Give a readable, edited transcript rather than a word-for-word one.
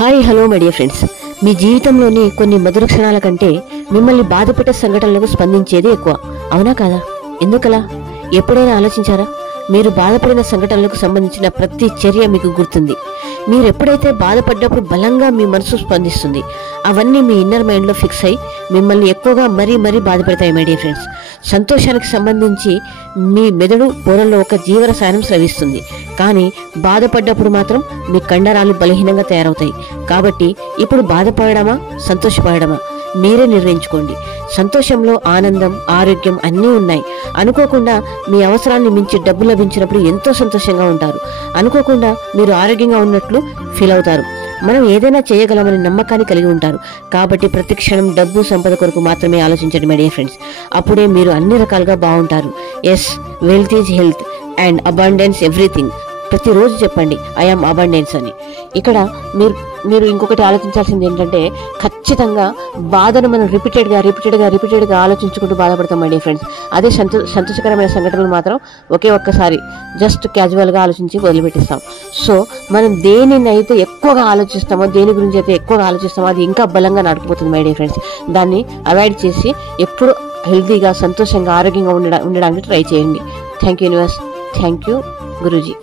Hi hello my dear friends, మీ జీవితంలోని కొన్ని మధుర క్షణాల కంటే మిమ్మల్ని బాధపెట్టే సంఘటనలకు స్పందించేది ఎక్కువ. అవునా కాదా? ఎందుకలా? ఎప్పుడైనా ఆలోచించారా? మీరు బాధపడిన సంఘటనలకు సంబంధించిన ప్రతి చర్య మీకు గుర్తుంది. మీరు ఎప్పుడైతే బాధపడ్డప్పుడు బలంగా మీ మనసు స్పందిస్తుంది. అవన్నీ మీ ఇన్నర్ మైండ్లో ఫిక్స్ అయి మిమ్మల్ని ఎక్కువగా మరీ బాధపెడతాయి మై డియర్ ఫ్రెండ్స్. సంతోషానికి సంబంధించి మీ మెదడు పొరల్లో ఒక జీవరసాయనం స్రవిస్తుంది. కానీ బాధపడ్డప్పుడు మాత్రం మీ కండరాలు బలహీనంగా తయారవుతాయి. కాబట్టి ఇప్పుడు బాధపడడమా సంతోషపడడమా మీరే నిర్ణయించుకోండి. సంతోషంలో ఆనందం, ఆరోగ్యం అన్నీ ఉన్నాయి. అనుకోకుండా మీ అవసరాన్ని మించి డబ్బు లభించినప్పుడు ఎంతో సంతోషంగా ఉంటారు. అనుకోకుండా మీరు ఆరోగ్యంగా ఉన్నట్లు ఫీల్ అవుతారు. మనం ఏదైనా చేయగలమని నమ్మకాన్ని కలిగి ఉంటారు. కాబట్టి ప్రతి క్షణం డబ్బు, సంపద కొరకు మాత్రమే ఆలోచించండి మై డియర్ ఫ్రెండ్స్. అప్పుడే మీరు అన్ని రకాలుగా బాగుంటారు. Yes, wealth is health and abundance everything. ప్రతిరోజు చెప్పండి ఐ యామ్ అబాండెన్స్ అని. ఇక్కడ మీరు ఇంకొకటి ఆలోచించాల్సింది ఏంటంటే, ఖచ్చితంగా బాధను మనం రిపీటెడ్గా ఆలోచించుకుంటూ బాధపడతాం మై డియర్ ఫ్రెండ్స్. అదే సంతోషకరమైన సంఘటనలు మాత్రం ఒకే ఒక్కసారి జస్ట్ క్యాజువల్గా ఆలోచించి వదిలిపెట్టిస్తాం. సో మనం దేనినైతే ఎక్కువగా ఆలోచిస్తామో, దేని గురించి అయితే ఎక్కువగా ఆలోచిస్తామో అది ఇంకా బలంగా నడుకుపోతుంది మై డియర్ ఫ్రెండ్స్. దాన్ని అవాయిడ్ చేసి ఎప్పుడు హెల్తీగా, సంతోషంగా, ఆరోగ్యంగా ఉండడానికి ట్రై చేయండి. Thank you universe. Thank you Guruji.